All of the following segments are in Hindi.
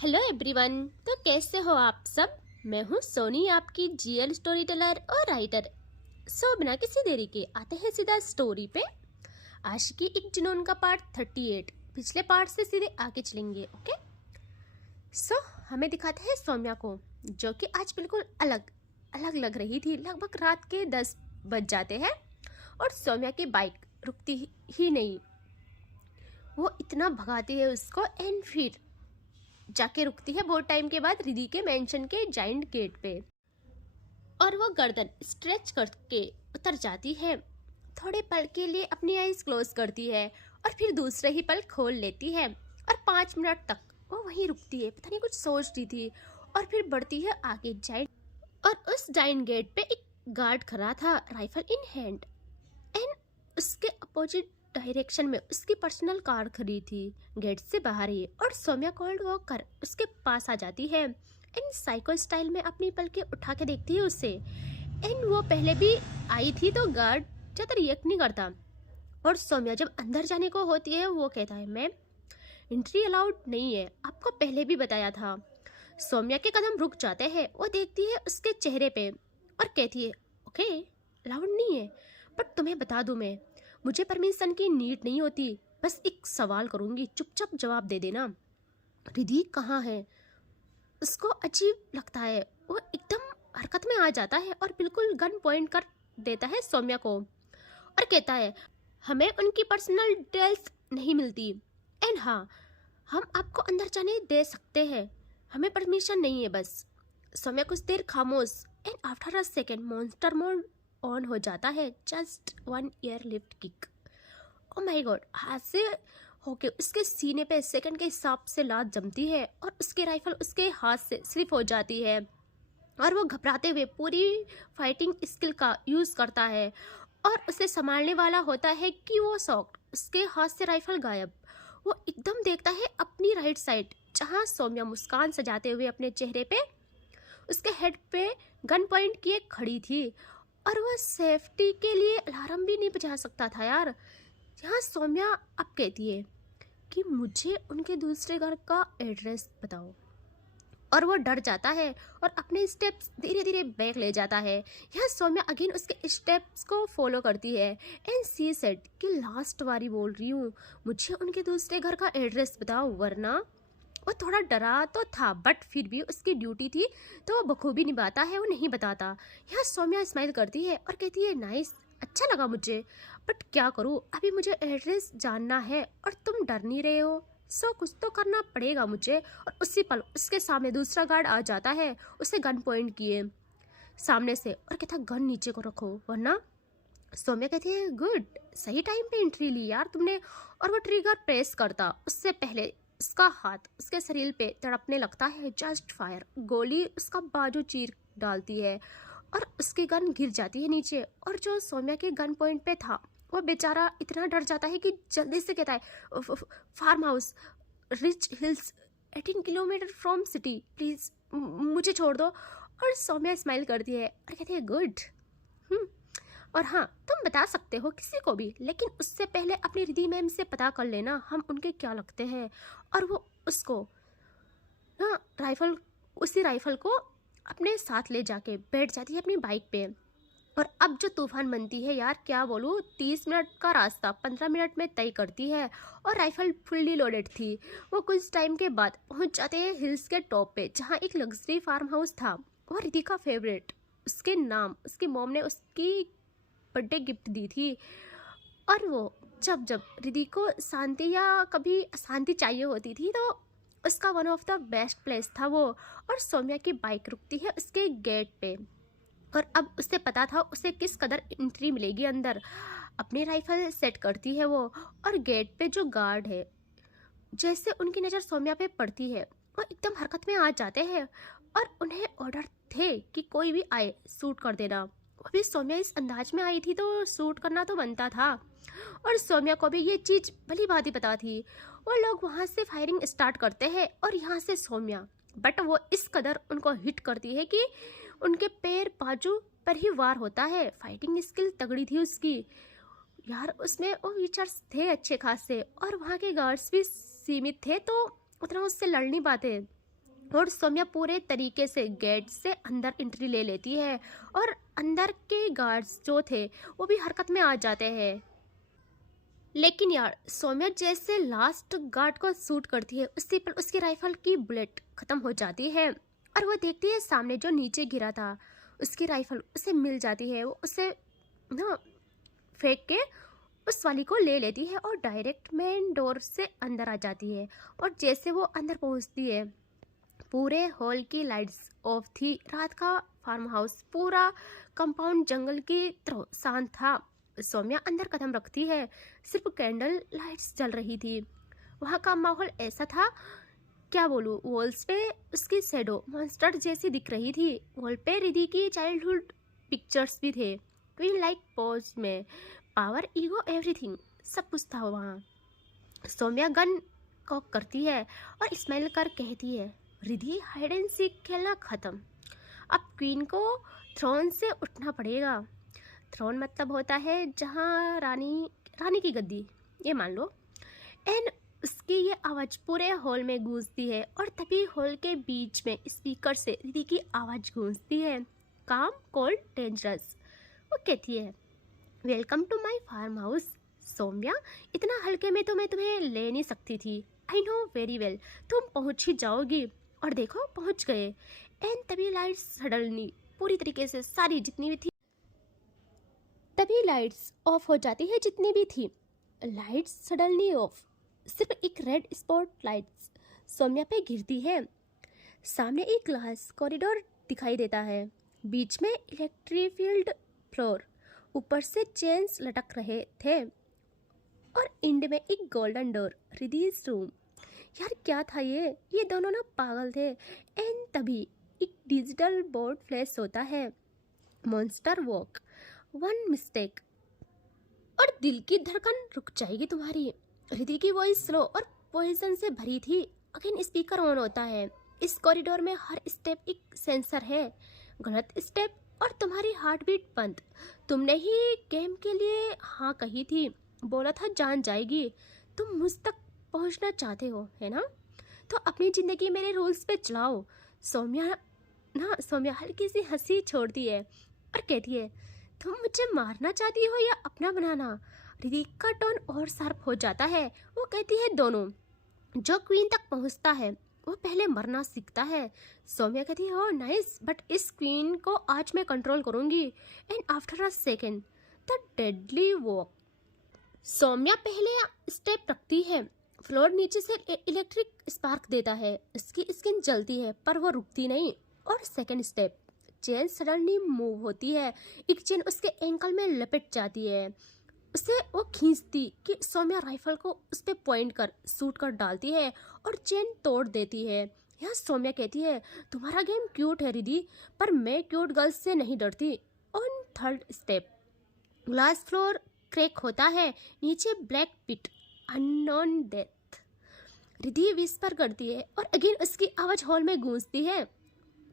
Hello everyone. तो कैसे हो आप सब। मैं हूँ सोनी, आपकी जीएल स्टोरी टेलर और राइटर। बिना किसी देरी के आते हैं सीधा स्टोरी पे। आशिकी एक जुनून का पार्ट 38। पिछले पार्ट से सीधे आगे चलेंगे। ओके। हमें दिखाते हैं सौम्या को, जो कि आज बिल्कुल अलग अलग लग रही थी। लगभग रात के 10 बज जाते हैं और सौम्या की बाइक रुकती ही नहीं। वो इतना भगाती है उसको एंड फिर जाके रुकती है बहुत टाइम के बाद रिद्धि के मेंशन के जाइंट गेट पे, और वो गर्दन स्ट्रेच करके उतर जाती है। थोड़े पल के लिए अपनी आईज क्लोज करती है और फिर दूसरे ही पल खोल लेती है और 5 मिनट तक वो वहीं रुकती है। पता नहीं कुछ सोच रही थी और फिर बढ़ती है आगे जाइंट। और उस जाइंट गेट पे एक गार्ड खड़ा था, राइफल इन हैंड, एंड उसके अपोजिट डायरेक्शन में उसकी पर्सनल कार खड़ी थी, गेट से बाहर ही। और सौम्या कोल्ड वॉक कर उसके पास आ जाती है एंड साइको स्टाइल में अपनी पलकें उठा के देखती है उसे। एंड वो पहले भी आई थी तो गार्ड ज़्यादा रिएक्ट नहीं करता। और सौम्या जब अंदर जाने को होती है वो कहता है मैम एंट्री अलाउड नहीं है, आपको पहले भी बताया था। सौम्या के कदम रुक जाते हैं। वो देखती है उसके चेहरे पे और कहती है ओके अलाउड नहीं है, बट तुम्हें बता दूं मैं, मुझे परमिशन की नीड नहीं होती, बस एक सवाल करूंगी, चुपचाप जवाब दे देना। रिद्धि कहाँ है। उसको अजीब लगता है। वो एकदम हरकत में आ जाता है और बिल्कुल गन पॉइंट कर देता है सौम्या को और कहता है हमें उनकी पर्सनल डिटेल्स नहीं मिलती एंड हाँ हम आपको अंदर जाने दे सकते हैं, हमें परमिशन नहीं है बस। सौम्या कुछ देर खामोश and after a second monster mode on हो जाता है। Just 1 year lift kick. Oh my God. हाथ से होके उसके सीने पे सेकंड के हिसाब से लात जमती है और उसकी राइफल उसके हाथ से स्लिप हो जाती है और वो घबराते हुए पूरी फाइटिंग स्किल का यूज़ करता है और उसे संभालने वाला होता है कि वो शॉक्ड, उसके हाथ से राइफल गायब। वो एकदम देखता है अपनी राइट साइड जहाँ सौम्या मुस्कान सजाते हुए अपने चेहरे पे उसके हेड पे गन पॉइंट किए खड़ी थी और वो सेफ्टी के लिए अलार्म भी नहीं बजा सकता था यार। यहाँ सौम्या अब कहती है कि मुझे उनके दूसरे घर का एड्रेस बताओ, और वो डर जाता है और अपने स्टेप्स धीरे धीरे बैक ले जाता है। यहाँ सौम्या अगेन उसके स्टेप्स को फॉलो करती है एंड सी सेड कि लास्ट बारी बोल रही हूँ, मुझे उनके दूसरे घर का एड्रेस बताओ वरना। वो थोड़ा डरा तो था बट फिर भी उसकी ड्यूटी थी तो वो बखूबी निभाता है, वो नहीं बताता। यहाँ सौम्या स्माइल करती है और कहती है नाइस, अच्छा लगा मुझे, बट क्या करूँ, अभी मुझे एड्रेस जानना है और तुम डर नहीं रहे हो, सो कुछ तो करना पड़ेगा मुझे। और उसी पल उसके सामने दूसरा गार्ड आ जाता है उसे गन पॉइंट किए सामने से और कहता गन नीचे को रखो वरना। सौम्या कहती है गुड, सही टाइम पे एंट्री ली यार तुमने। और वो ट्रिगर प्रेस करता उससे पहले उसका हाथ उसके शरीर पे तड़पने लगता है। जस्ट फायर, गोली उसका बाजू चीर डालती है और उसकी गन गिर जाती है नीचे। और जो सौम्या के गन पॉइंट पे था वो बेचारा इतना डर जाता है कि जल्दी से कहता है farm house rich hills 18 kilometre from city, please मुझे छोड़ दो। और सौम्या स्माइल करती है और कहती है गुड। और हाँ तुम बता सकते हो किसी को भी, लेकिन उससे पहले अपनी रिद्धि मैम से पता कर लेना हम उनके क्या लगते हैं। और वो उसको ना उसी राइफल को अपने साथ ले जाके बैठ जाती है अपनी बाइक पे। और अब जो तूफान बनती है यार क्या बोलूँ, 30 मिनट का रास्ता 15 मिनट में तय करती है और राइफल फुल्ली लोडेड थी। वो कुछ टाइम के बाद पहुंच जाते हैं हिल्स के टॉप पे जहाँ एक लग्जरी फार्म हाउस था। वो रिद्धि का फेवरेट, उसके नाम उसकी मॉम ने उसकी बर्थडे गिफ्ट दी थी। और वो जब जब रिद्धि को शांति या कभी अशांति चाहिए होती थी तो उसका one of the best place था वो। और सौम्या की बाइक रुकती है उसके गेट पे और अब उसे पता था उसे किस कदर एंट्री मिलेगी अंदर। अपनी राइफल सेट करती है वो और गेट पे जो गार्ड है जैसे उनकी नज़र सौम्या पे पड़ती है वो एकदम हरकत में आ जाते हैं और उन्हें ऑर्डर थे कि कोई भी आए शूट कर देना। वो भी सौम्या इस अंदाज में आई थी तो शूट करना तो बनता था। और सौम्या को भी ये चीज़ भली भांति पता थी। वो लोग वहाँ से फायरिंग स्टार्ट करते हैं और यहाँ से सौम्या, बट वो इस कदर उनको हिट करती है कि उनके पैर बाजू पर ही वार होता है। फाइटिंग स्किल तगड़ी थी उसकी यार, उसमें वो फीचर्स थे अच्छे खासे और वहाँ के गार्ड्स भी सीमित थे तो उतना उससे लड़ नहीं पाते। और सौम्या पूरे तरीके से गेट से अंदर एंट्री ले लेती है और अंदर के गार्ड्स जो थे वो भी हरकत में आ जाते हैं। लेकिन यार सौम्या जैसे लास्ट गार्ड को शूट करती है उससे पर उसकी राइफल की बुलेट खत्म हो जाती है और वो देखती है सामने जो नीचे गिरा था उसकी राइफल उसे मिल जाती है। वो उसे ना फेंक के उस वाली को ले लेती है और डायरेक्ट मेन डोर से अंदर आ जाती है। और जैसे वो अंदर पहुंचती है पूरे हॉल की लाइट्स ऑफ थी। रात का फार्म हाउस पूरा कंपाउंड जंगल की तरह शांत था। सौम्या अंदर कदम रखती है, सिर्फ कैंडल लाइट्स जल रही थी। वहाँ का माहौल ऐसा था, क्या बोलूँ, वॉल्स पे उसकी शैडो मॉन्स्टर जैसी दिख रही थी। वॉल पे रिधि की चाइल्डहुड पिक्चर्स भी थे, क्वीन लाइक पोज में, पावर, ईगो, एवरीथिंग, सब कुछ था वहाँ। सौम्या गन कॉक करती है और स्माइल कर कहती है, रिधि हाइड एंड सीक खेलना खत्म, अब क्वीन को थ्रोन से उठना पड़ेगा। थ्रोन मतलब होता है जहाँ रानी की गद्दी, ये मान लो। एंड उसकी ये आवाज़ पूरे हॉल में गूंजती है और तभी हॉल के बीच में स्पीकर से रिधि की आवाज़ गूंजती है, काम, कोल्ड, डेंजरस। वो कहती है, welcome to my farm house. Saumya, इतना हल्के में तो मैं तुम्हें ले नहीं सकती थी। आई नो वेरी वेल, तुम पहुंच ही जाओगी। और देखो पहुंच गए। एंड तभी लाइट्स सडनली पूरी तरीके से सारी जितनी भी थी तभी लाइट्स ऑफ हो जाती है जितनी भी थी। लाइट्स सडनली ऑफ, सिर्फ एक रेड स्पॉट लाइट्स सौम्या पे गिरती है। सामने एक ग्लास कॉरिडोर दिखाई देता है, बीच में इलेक्ट्रिक फील्ड फ्लोर, ऊपर से चेन्स लटक रहे थे और एंड में एक गोल्डन डोर, रिधीज रूम। यार क्या था ये दोनों ना पागल थे। एंड तभी एक डिजिटल बोर्ड फ्लैश होता है, मॉन्स्टर वॉक, वन मिस्टेक और दिल की धड़कन रुक जाएगी तुम्हारी। रिधि की वॉइस स्लो और पॉइजन से भरी थी। अगेन स्पीकर ऑन होता है। इस कॉरिडोर में हर स्टेप एक सेंसर है, गलत स्टेप और तुम्हारी हार्ट बीट बंद। तुमने ही गेम के लिए हाँ कही थी, बोला था जान जाएगी। तुम मुझ तक पहुंचना चाहते हो, है ना? तो अपनी ज़िंदगी मेरे रूल्स पे चलाओ। सौम्या हल्की सी हंसी छोड़ती है और कहती है, तुम मुझे मारना चाहती हो या अपना बनाना? रिधि का टोन और शार्प हो जाता है। वो कहती है दोनों। जो क्वीन तक पहुंचता है वो पहले मरना सीखता है। सौम्या कहती है, ओह नाइस, बट इस क्वीन को आज मैं कंट्रोल करूंगी। And after a second the deadly walk. Saumya पहले स्टेप रखती है, फ्लोर नीचे से इलेक्ट्रिक स्पार्क देता है, उसकी स्किन जलती है पर वो रुकती नहीं। और second step, chain suddenly move होती है, एक चेन उसके एंकल में लपेट जाती है। उसे वो खींचती कि सौम्या राइफल को उस पर पॉइंट कर शूट कर डालती है और चेन तोड़ देती है। यह सौम्या कहती है, तुम्हारा गेम क्यूट है रिधि, पर मैं क्यूट गर्ल्स से नहीं डरती। On third step, glass floor crack होता है, नीचे ब्लैक पिट, अननोन डेथ। रिधि विस्पर करती है और अगेन उसकी आवाज़ हॉल में गूंजती है।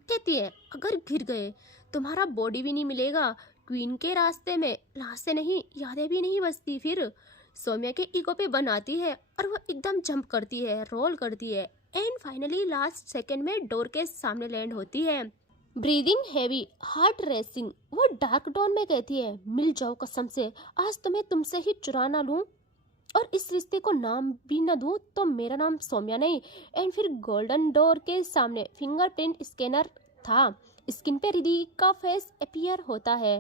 कहती है, अगर गिर गए तुम्हारा बॉडी भी नहीं मिलेगा। क्वीन के रास्ते में लाशें नहीं, यादें भी नहीं बचती फिर। सौम्या के ईगो पे बनाती है और वो एकदम जंप करती है, रोल करती है एंड फाइनली लास्ट सेकंड में डोर के सामने लैंड होती है। Breathing heavy, heart racing. वो डार्क डॉन में कहती है, मिल जाओ कसम से, आज तुम्हें तुमसे ही चुरा ना लूं और इस रिश्ते को नाम भी न दूं तो मेरा नाम सौम्या नहीं। एंड फिर गोल्डन डोर के सामने फिंगरप्रिंट स्कैनर था, स्किन पे रिधि का फेस अपीयर होता है।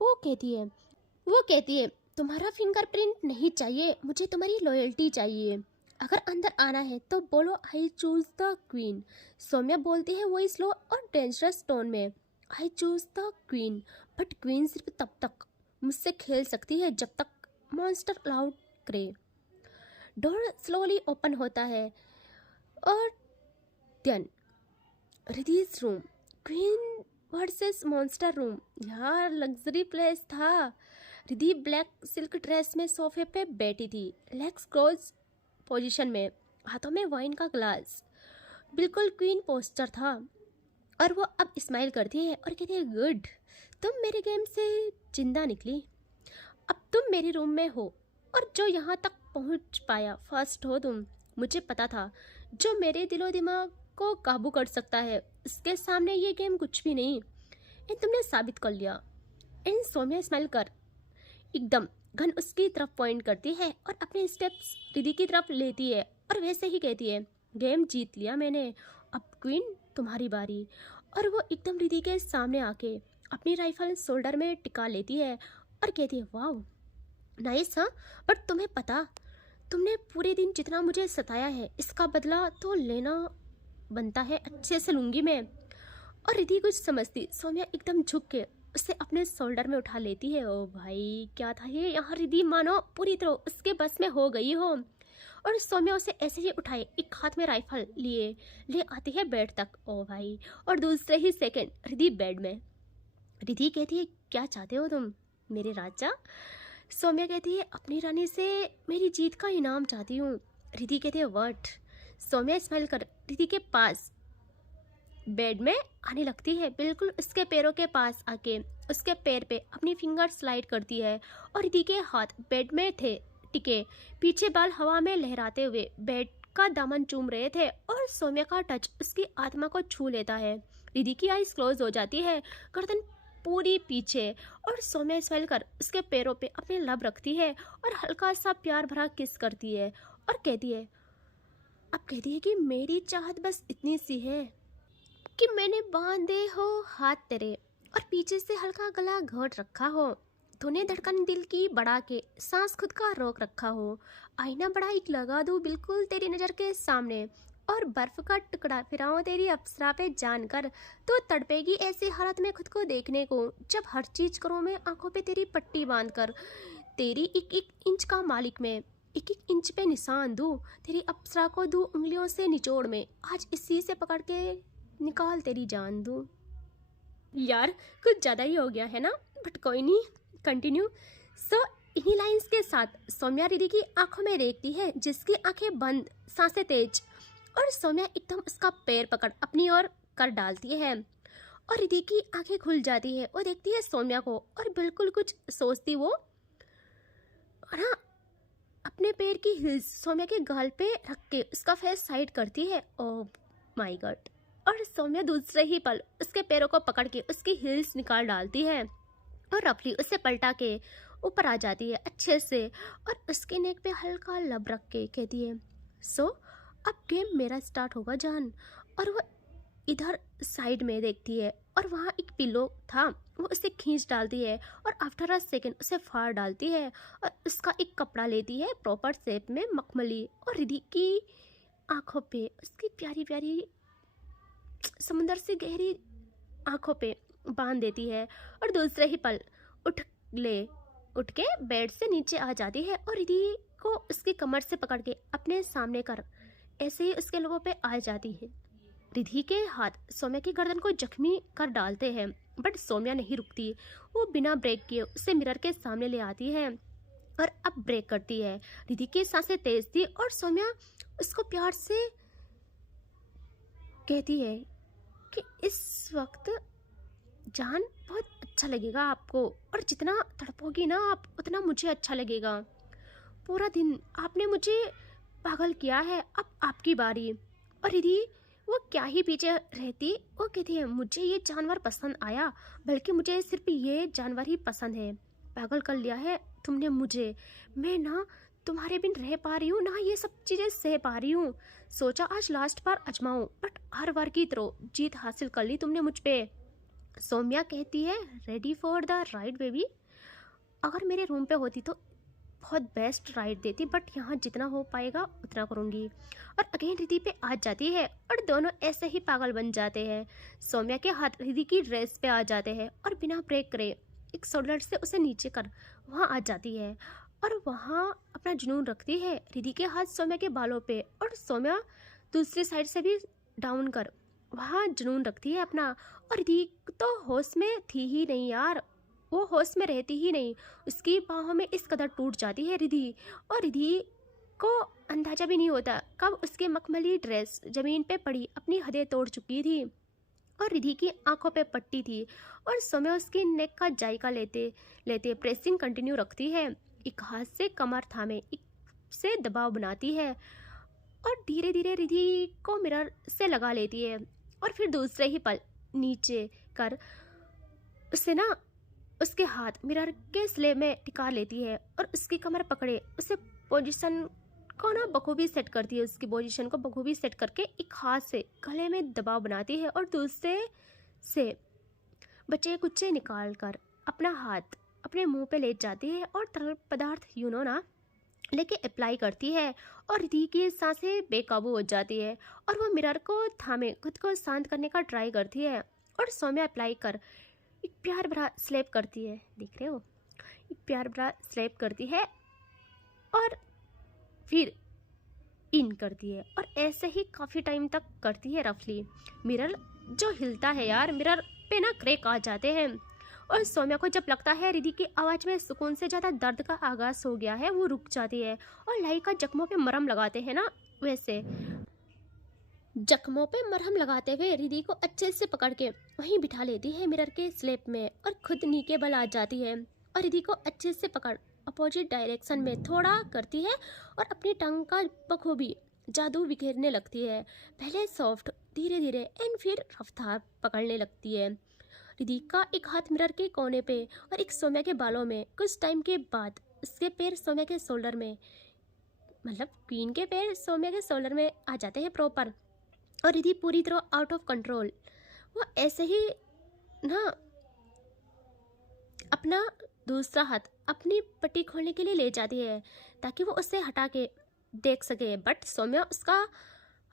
वो कहती है तुम्हारा फिंगरप्रिंट नहीं चाहिए, मुझे तुम्हारी लॉयल्टी चाहिए। अगर अंदर आना है तो बोलो I choose the queen. Saumya बोलती है वही स्लो और डेंजरस टोन में, I choose the queen, but queen सिर्फ तब तक मुझसे खेल सकती है जब तक मॉन्स्टर अलाउड करे। डोर स्लोली ओपन होता है और then Ridhi's room, queen versus monster room. यार लग्जरी प्लेस था। रिधि ब्लैक सिल्क ड्रेस में सोफे पे बैठी थी, लेग्स क्रॉस पोजीशन में, हाथों में वाइन का ग्लास, बिल्कुल क्वीन पोस्टर था। और वो अब स्माइल करती है और कहती है, गुड, तुम मेरे गेम से जिंदा निकली। अब तुम मेरे रूम में हो और जो यहाँ तक पहुँच पाया फर्स्ट हो तुम। मुझे पता था जो मेरे दिलो दिमाग को काबू कर सकता है, उसके सामने ये गेम कुछ भी नहीं। एंड तुमने साबित कर लिया। एंड सौम्या स्माइल कर एकदम गन उसकी तरफ पॉइंट करती है और अपने स्टेप्स रिधि की तरफ लेती है और वैसे ही कहती है, गेम जीत लिया मैंने, अब क्वीन तुम्हारी बारी। और वो एकदम रिधि के सामने आके अपनी राइफल शोल्डर में टिका लेती है और कहती है, वाह नाइस हाँ, बट तुम्हें पता तुमने पूरे दिन जितना मुझे सताया है इसका बदला तो लेना बनता है, अच्छे से लूँगी मैं। और रिधि कुछ समझती सौम्या एकदम झुक के उसे अपने शोल्डर में उठा लेती है। ओ भाई क्या था ये, यहाँ रिधि मानो पूरी तरह उसके बस में हो गई हो। और सौम्या उसे ऐसे ही उठाए, एक हाथ में राइफल लिए ले आती है बेड तक। ओ भाई, और दूसरे ही सेकंड रिधि बेड में। रिधि कहती है, क्या चाहते हो तुम मेरे राजा? सौम्या कहती है, अपनी रानी से मेरी जीत का इनाम चाहती हूँ। रिधि कहती है, व्हाट? सौम्या स्माइल कर रिधि के पास बेड में आने लगती है, बिल्कुल उसके पैरों के पास आके उसके पैर पे अपनी फिंगर स्लाइड करती है। और रिधि के हाथ बेड में थे टिके, पीछे बाल हवा में लहराते हुए बेड का दामन चूम रहे थे और सौम्या का टच उसकी आत्मा को छू लेता है। रिधि की आईज क्लोज हो जाती है, गर्दन पूरी पीछे, और सौम्या स्माइल कर उसके पैरों पे अपने लब रखती है और हल्का सा प्यार भरा किस करती है और कहती है, अब कहती है कि मेरी चाहत बस इतनी सी है कि मैंने बांधे हो हाथ तेरे और पीछे से हल्का गला घोट रखा हो, तूने धड़कन दिल की बढ़ा के सांस खुद का रोक रखा हो, आईना बड़ा एक लगा दूं बिल्कुल तेरी नज़र के सामने और बर्फ का टुकड़ा फिराऊं तेरी अप्सरा पे जानकर, तो तड़पेगी ऐसी हालत में खुद को देखने को जब हर चीज करूं मैं आंखों पे तेरी पट्टी बांध कर, तेरी एक एक इंच का मालिक मैं, एक एक इंच पे निशान दूं, तेरी अप्सरा को दूं उंगलियों से निचोड़ में, आज इसी से पकड़ के निकाल तेरी जान दूं। यार कुछ ज़्यादा ही हो गया है ना, बट कोई नहीं, कंटिन्यू। सो इन्हीं लाइंस के साथ सौम्या रिधि की आंखों में देखती है, जिसकी आंखें बंद, सांसें तेज, और सौम्या एकदम उसका पैर पकड़ अपनी ओर कर डालती है और रिधि की आंखें खुल जाती है और देखती है सौम्या को और बिल्कुल कुछ सोचती वो, और हाँ अपने पैर की हिल्स सौम्या के गाल पे रख के उसका फेस साइड करती है। Oh my God. और सौम्या दूसरे ही पल उसके पैरों को पकड़ के उसकी हिल्स निकाल डालती है और रफली उसे पलटा के ऊपर आ जाती है अच्छे से और उसके नेक पे हल्का लब रख के कहती है, सो अब गेम मेरा स्टार्ट होगा जान। और वो इधर साइड में देखती है और वहाँ एक पिलो था, वो उसे खींच डालती है और आफ्टर अ सेकेंड उसे फाड़ डालती है और उसका एक कपड़ा लेती है प्रॉपर शेप में मखमली और रिधि की आंखों पे, उसकी प्यारी प्यारी समुंदर से गहरी आंखों पे बांध देती है और दूसरे ही पल उठ के बेड से नीचे आ जाती है और रिधि को उसकी कमर से पकड़ के अपने सामने कर ऐसे ही उसके लोगों पे आ जाती है। रिधि के हाथ सौम्या की गर्दन को जख्मी कर डालते हैं, बट सौम्या नहीं रुकती, वो बिना ब्रेक किए उसे मिरर के सामने ले आती है और अब ब्रेक करती है। रिधि की सांसें तेज थी और सौम्या उसको प्यार से कहती है कि इस वक्त जान बहुत अच्छा लगेगा आपको, और जितना तड़पोगी ना आप उतना मुझे अच्छा लगेगा, पूरा दिन आपने मुझे पागल किया है, अब आपकी बारी। और रिधि वो क्या ही पीछे रहती, वो कहती है, मुझे ये जानवर पसंद आया, बल्कि मुझे सिर्फ ये जानवर ही पसंद है, पागल कर लिया है तुमने मुझे, मैं ना तुम्हारे बिन रह पा रही हूँ ना ये सब चीज़ें सह पा रही हूँ, सोचा आज लास्ट बार आजमाऊं, बट हर बार की तरह जीत हासिल कर ली तुमने मुझ पे। सौम्या कहती है, ready for the ride baby? अगर मेरे रूम पे होती तो बहुत बेस्ट राइड देती, बट यहाँ जितना हो पाएगा उतना करूँगी। और अगेन रिधि पे आ जाती है और दोनों ऐसे ही पागल बन जाते हैं। सौम्या के हाथ रिधि की ड्रेस पे आ जाते हैं और बिना ब्रेक करे एक शोल्डर से उसे नीचे कर वहाँ आ जाती है और वहाँ अपना जुनून रखती है। रिधि के हाथ सौम्या के बालों पे और सौम्या दूसरी साइड से भी डाउन कर वहाँ जुनून रखती है अपना। और रिधि तो होश में थी ही नहीं यार, वो होश में रहती ही नहीं, उसकी बाहों में इस कदर टूट जाती है रिधि, और रिधि को अंदाजा भी नहीं होता कब उसकी मखमली ड्रेस ज़मीन पे पड़ी अपनी हदें तोड़ चुकी थी और रिधि की आंखों पे पट्टी थी। और सौम्या उसकी नेक का जायका लेते लेते प्रेसिंग कंटिन्यू रखती है, एक हाथ से कमर थामे एक से दबाव बनाती है और धीरे धीरे रिधि को मिरर से लगा लेती है और फिर दूसरे ही पल नीचे कर उससे ना उसके हाथ मिरर के स्लेब में टिका लेती है और उसकी कमर पकड़े उसे पोजीशन को ना बखूबी सेट करती है। उसकी पोजीशन को बखूबी सेट करके एक हाथ से गले में दबाव बनाती है और दूसरे से बचे कुचे निकाल कर अपना हाथ अपने मुंह पे ले जाती है और तरल पदार्थ ना लेके अप्लाई करती है और रिधि की सांसें बेकाबू हो जाती है और वो मिरर को थामे खुद को शांत करने का ट्राई करती है और सौम्या अप्लाई कर एक प्यार भरा स्लैप करती है। देख रहे हो, एक प्यार भरा स्लैप करती है और फिर इन करती है और ऐसे ही काफ़ी टाइम तक करती है रफली। मिरर जो हिलता है यार, मिरर पे ना क्रैक आ जाते हैं और सौम्या को जब लगता है रिधि की आवाज़ में सुकून से ज़्यादा दर्द का आगाज हो गया है, वो रुक जाती है और लाई का जख्मों पे मरहम लगाते हैं ना, वैसे जख्मों पे मरहम लगाते हुए रिधि को अच्छे से पकड़ के वहीं बिठा लेती है मिरर के स्लैब में और खुद नीचे बल आ जाती है और रिधि को अच्छे से पकड़ अपोजिट डायरेक्शन में थोड़ा करती है और अपनी टंग का बखूबी जादू बिखेरने लगती है। पहले सॉफ्ट, धीरे धीरे एंड फिर रफ्तार पकड़ने लगती है। रिधि का एक हाथ मिरर के कोने पे और एक सौम्या के बालों में। कुछ टाइम के बाद उसके पैर सौम्या के शोल्डर में, मतलब क्वीन के पैर सौम्या के शोल्डर में आ जाते हैं प्रॉपर और रिधि पूरी तरह आउट ऑफ कंट्रोल। वो ऐसे ही ना अपना दूसरा हाथ अपनी पट्टी खोलने के लिए ले जाती है ताकि वो उसे हटा के देख सके, बट सौम्या उसका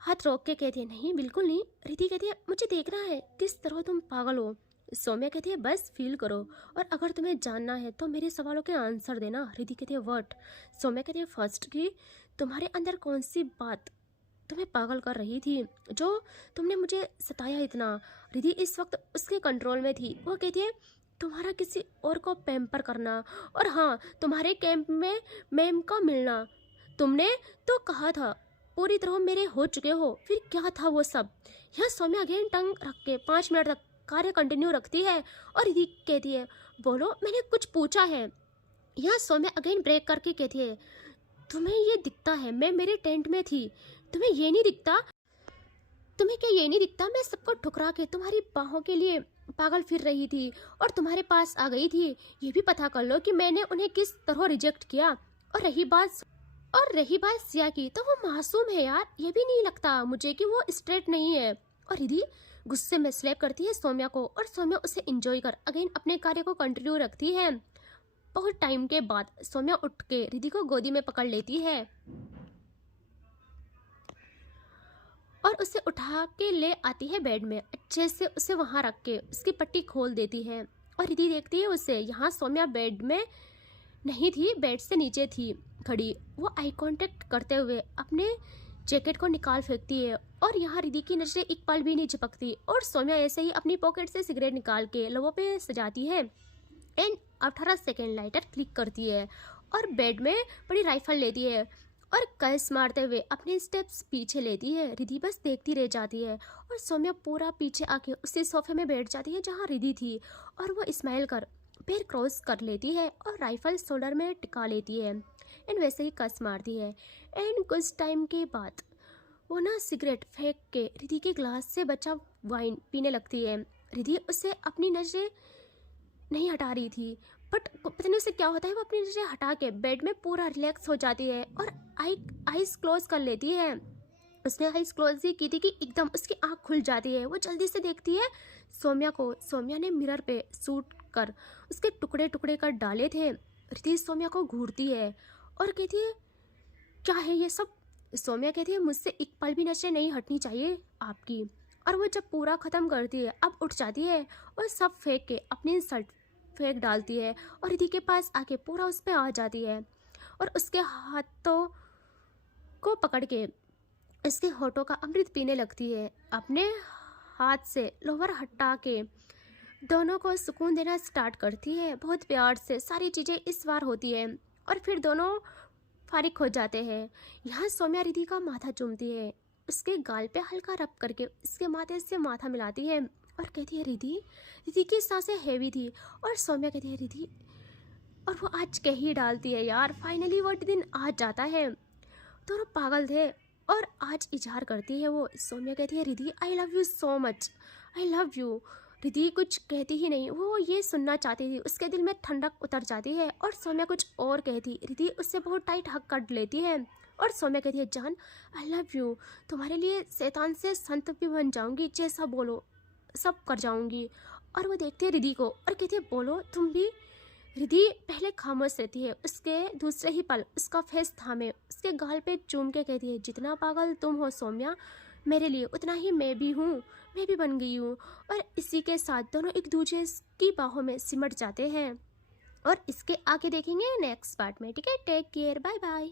हाथ रोक के कहती है नहीं, बिल्कुल नहीं। रिधि कहती है मुझे देखना है, किस तरह तुम पागल हो। सौम्या कहती है बस फील करो और अगर तुम्हें जानना है तो मेरे सवालों के आंसर देना। रिधि कहती है व्हाट। सौम्या कहती है फर्स्ट कि तुम्हारे अंदर कौन सी बात तुम्हें पागल कर रही थी जो तुमने मुझे सताया इतना। रिधि इस वक्त उसके कंट्रोल में थी। वो कहती है तुम्हारा किसी और को पैम्पर करना और हाँ, तुम्हारे कैंप में मैम का मिलना। तुमने तो कहा था पूरी तरह मेरे हो चुके हो, फिर क्या था वो सब। यह सौम्या अगेन टंग रख के 5 मिनट तक कार्य कंटिन्यू रखती है और रिधि कहती है बोलो, मैंने कुछ पूछा है। यह सौम्या अगेन ब्रेक करके कहती है तुम्हें ये दिखता है मैं मेरे टेंट में थी, तुम्हें ये नहीं दिखता? तुम्हें क्या ये नहीं दिखता मैं सबको ठुकरा के तुम्हारी बाहों के लिए पागल फिर रही थी और तुम्हारे पास आ गई थी। ये भी पता कर लो कि मैंने उन्हें किस तरह रिजेक्ट किया। और रही बात सिया की, तो वो मासूम है यार, ये भी नहीं लगता मुझे कि वो स्ट्रेट नहीं है। और रिधि गुस्से में स्लैप करती है सौम्या को और सौम्या उसे एंजॉय कर अगेन अपने कार्य को कंटिन्यू रखती है। बहुत टाइम के बाद सौम्या उठ के रिधि को गोदी में पकड़ लेती है और उसे उठा के ले आती है बेड में, अच्छे से उसे वहां रख के उसकी पट्टी खोल देती है। और रिधि देखती है उसे, यहाँ सौम्या बेड में नहीं थी, बेड से नीचे थी खड़ी। वो आई कांटेक्ट करते हुए अपने जैकेट को निकाल फेंकती है और यहाँ रिधि की नजरें एक पल भी नहीं चिपकती और सौम्या ऐसे ही अपनी पॉकेट से सिगरेट निकाल के लबों पे सजाती है एंड 18 सेकेंड लाइटर क्लिक करती है और बेड में बड़ी राइफल लेती है और कस मारते हुए अपने स्टेप्स पीछे लेती है। रिधि बस देखती रह जाती है और सौम्या पूरा पीछे आके उसी सोफे में बैठ जाती है जहाँ रिधि थी और वो स्माइल कर पैर क्रॉस कर लेती है और राइफल शोल्डर में टिका लेती है एंड वैसे ही कस मारती है। एंड कुछ टाइम के बाद वो ना सिगरेट फेंक के रिधि के ग्लास से बचा वाइन पीने लगती है। रिधि उससे अपनी नजरें नहीं हटा रही थी, बट पता नहीं उसे क्या होता है, वो अपनी नजरें हटा के बेड में पूरा रिलैक्स हो जाती है और आईज क्लोज कर लेती है। उसने आईज क्लोज ही की थी कि एकदम उसकी आंख खुल जाती है। वो जल्दी से देखती है सौम्या को। सौम्या ने मिरर पे सूट कर उसके टुकड़े टुकड़े कर डाले थे। रिधि सौम्या को घूरती है और कहती है क्या है ये सब। सौम्या कहती है मुझसे एक पल भी नजरें नहीं हटनी चाहिए आपकी। और वो जब पूरा ख़त्म करती है अब उठ जाती है और सब फेंक के अपनी शर्ट फेंक डालती है और रिधि के पास आके पूरा उस पर आ जाती है और उसके हाथों को पकड़ के उसके होठों का अमृत पीने लगती है। अपने हाथ से लोवर हटा के दोनों को सुकून देना स्टार्ट करती है। बहुत प्यार से सारी चीज़ें इस बार होती है और फिर दोनों फारिग हो जाते हैं। यहाँ सौम्या रिधि का माथा चूमती है, उसके गाल पे हल्का रब करके उसके माथे से माथा मिलाती है और कहती है रिधि। रिधि की सांसें हैवी थी और सौम्या कहती है रिधि, और वो आज कह ही डालती है यार फाइनली वो दिन आ जाता है। दोनों पागल थे और आज इजहार करती है वो। सौम्या कहती है Riddhi I love you so much, I love you. Riddhi कुछ कहती ही नहीं, वो ये सुनना चाहती थी। उसके दिल में ठंडक उतर जाती है और सौम्या कुछ और कहती। रिद्धि उससे बहुत टाइट हक कर लेती है और सौम्या कहती है जान आई लव यू, तुम्हारे लिए शैतान से संत भी बन जाऊंगी, जैसा बोलो सब कर जाऊंगी। और वो देखती है रिद्धि को और कहती है बोलो तुम भी। रिद्धि पहले खामोश रहती है, उसके दूसरे ही पल उसका फेस थामे उसके गाल पे चूम के कहती है जितना पागल तुम हो सौम्या मेरे लिए, उतना ही मैं भी हूँ, मैं भी बन गई हूँ। और इसी के साथ दोनों एक दूसरे की बाहों में सिमट जाते हैं और इसके आगे देखेंगे नेक्स्ट पार्ट में। ठीक है, टेक केयर, बाय बाय।